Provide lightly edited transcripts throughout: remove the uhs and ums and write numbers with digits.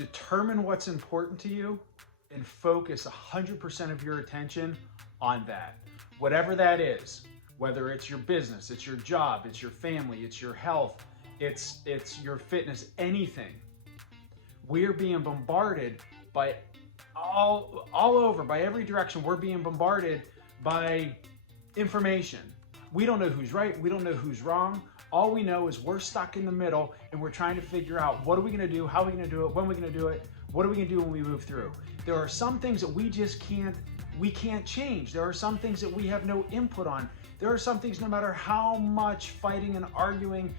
Determine what's important to you and focus 100% of your attention on that. Whatever that is, whether it's your business, it's your job, it's your family, it's your health, it's your fitness, anything. We're being bombarded by all over, by every direction. We're being bombarded by information. We don't know who's right, we don't know who's wrong. All we know is we're stuck in the middle and we're trying to figure out what are we gonna do, how are we gonna do it, when are we gonna do it, what are we gonna do when we move through. There are some things that we just can't change. There are some things that we have no input on. There are some things, no matter how much fighting and arguing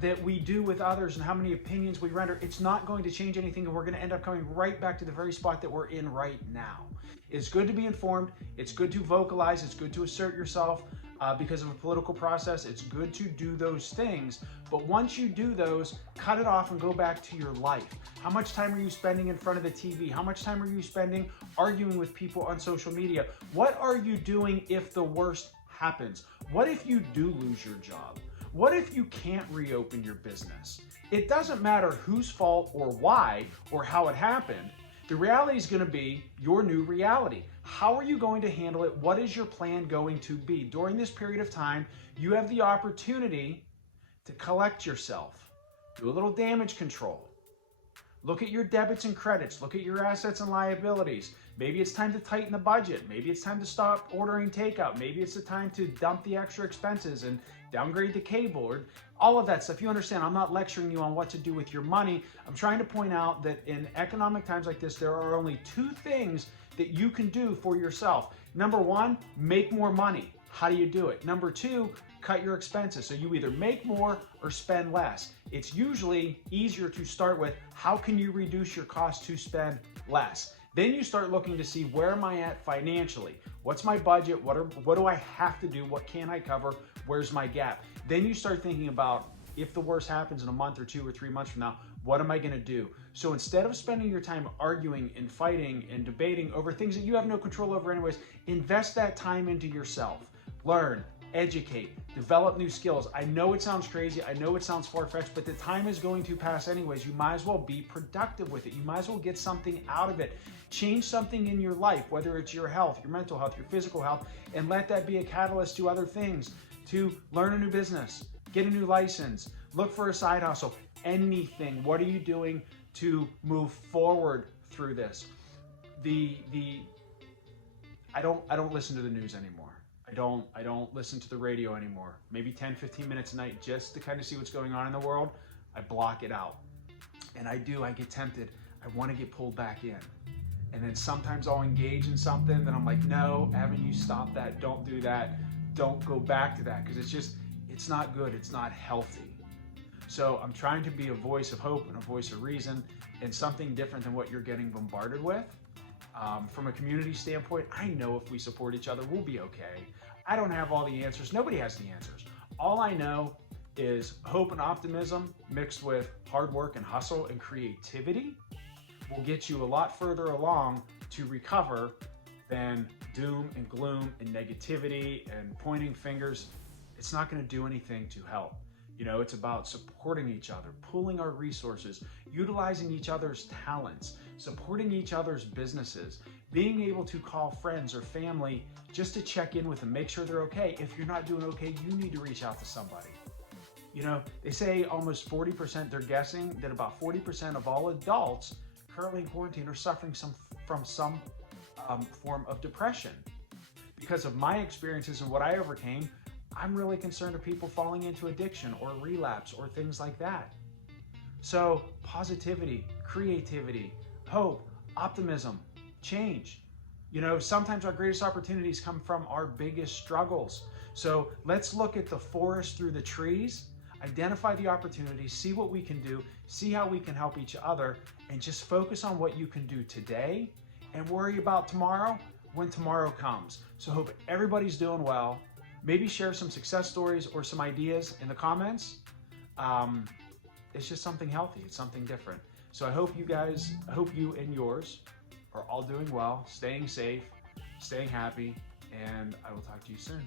that we do with others and how many opinions we render, it's not going to change anything, and we're going to end up coming right back to the very spot that we're in right now. It's good to be informed. It's good to vocalize. It's good to assert yourself because of a political process. It's good to do those things. But once you do those, cut it off and go back to your life. How much time are you spending in front of the TV? How much time are you spending arguing with people on social media? What are you doing if the worst happens? What if you do lose your job? What if you can't reopen your business? It doesn't matter whose fault or why or how it happened. The reality is going to be your new reality. How are you going to handle it? What is your plan going to be? During this period of time, you have the opportunity to collect yourself, do a little damage control. Look at your debits and credits. Look at your assets and liabilities. Maybe it's time to tighten the budget. Maybe it's time to stop ordering takeout. Maybe it's the time to dump the extra expenses and downgrade the cable, or all of that stuff. You understand, I'm not lecturing you on what to do with your money. I'm trying to point out that in economic times like this, there are only two things that you can do for yourself. Number one, make more money. How do you do it? Number two, cut your expenses. So you either make more or spend less. It's usually easier to start with how can you reduce your cost to spend less. Then you start looking to see, where am I at financially? What's my budget? What do I have to do? What can I cover? Where's my gap? Then you start thinking about, if the worst happens in a month or 2 or 3 months from now, what am I gonna do? So instead of spending your time arguing and fighting and debating over things that you have no control over anyways, invest that time into yourself. Learn, educate, develop new skills. I know it sounds crazy, I know it sounds far-fetched, but the time is going to pass anyways. You might as well be productive with it. You might as well get something out of it. Change something in your life, whether it's your health, your mental health, your physical health, and let that be a catalyst to other things, to learn a new business, get a new license, look for a side hustle, anything. What are you doing to move forward through this? I don't listen to the news anymore. I don't listen to the radio anymore. Maybe 10, 15 minutes a night just to kind of see what's going on in the world. I block it out. And I get tempted. I want to get pulled back in. And then sometimes I'll engage in something that I'm like, no, Evan, you stop that. Don't do that. Don't go back to that, because it's not good. It's not healthy. So I'm trying to be a voice of hope and a voice of reason, and something different than what you're getting bombarded with. From a community standpoint, I know if we support each other, we'll be okay. I don't have all the answers. Nobody has the answers. All I know is hope and optimism mixed with hard work and hustle and creativity will get you a lot further along to recover than doom and gloom and negativity and pointing fingers. It's not going to do anything to help. You know, it's about supporting each other, pooling our resources, utilizing each other's talents, supporting each other's businesses, being able to call friends or family just to check in with them, make sure they're okay. If you're not doing okay, you need to reach out to somebody. You know, they say almost 40%, they're guessing that about 40% of all adults currently in quarantine are suffering from some form of depression. Because of my experiences and what I overcame, I'm really concerned of people falling into addiction or relapse or things like that. So positivity, creativity, hope, optimism, change. You know, sometimes our greatest opportunities come from our biggest struggles. So let's look at the forest through the trees, identify the opportunities, see what we can do, see how we can help each other, and just focus on what you can do today and worry about tomorrow when tomorrow comes. So hope everybody's doing well. Maybe share some success stories or some ideas in the comments. It's just something healthy. It's something different. So I hope you and yours are all doing well, staying safe, staying happy, and I will talk to you soon.